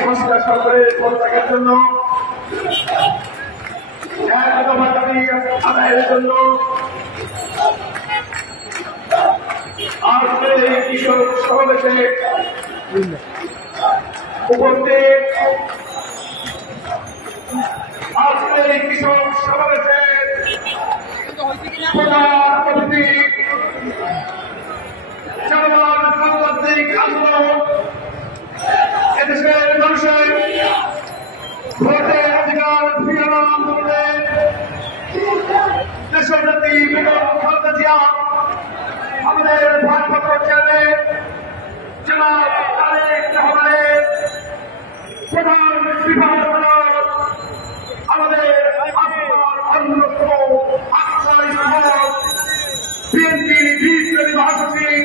সংস্কার সরকারের পদত্যাগের জন্য আদায়ের জন্য আজকে এই কৃষক সমাবেশে উপস্থিত আজকের এই কৃষক সমাবেশে প্রধান অতিথি চলমান গণতান্ত্রিক আন্দোলন এদেশের মানুষের ভোটের অধিকার ফিরানোর আন্দোলনে দেশব্যাপী বেগম খালেদা জিয়া আমাদের ভারপ্রাপ্ত চেয়ারম্যান জনাব তারেক রহমানের প্রধান সিফারিশ আমাদের অন্যতম আখ্যায়িত বিএনপি বিএনপি মহাসচিব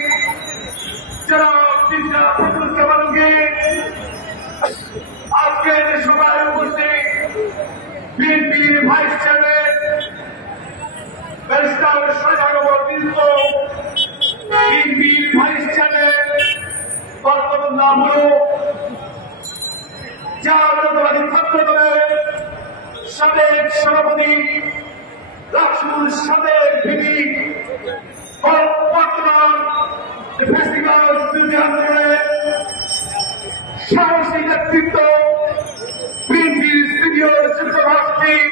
জনাব মির্জা ফখরুল ইসলাম আলমগীর আজকের সভায় উপস্থিত বিএনপির ভাইস চেয়ারম্যান ব্যারিস্টার শহীদুর বৃন্দ, বিএনপির ভাইস চেয়ারম্যান বর্তমান নাম হল জাতীয়তাবাদী ছাত্র দলের সাবেক সভাপতি রাসুল সাবেক ভিপি বর্তমান ফেস্টিভ্যাল বিরোধী আন্দোলনের সাহসী নেতৃত্ব বিএনপির সিনিয়র যুগ্ম মহাসচিব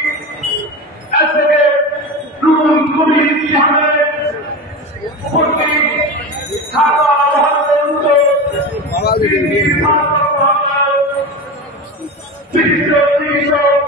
অ্যাডভোকেট রুহুল কবির আহমেদ, উপস্থিত ঢাকা মহানগর উত্তর বিএনপির বিশিষ্ট চিকিৎসক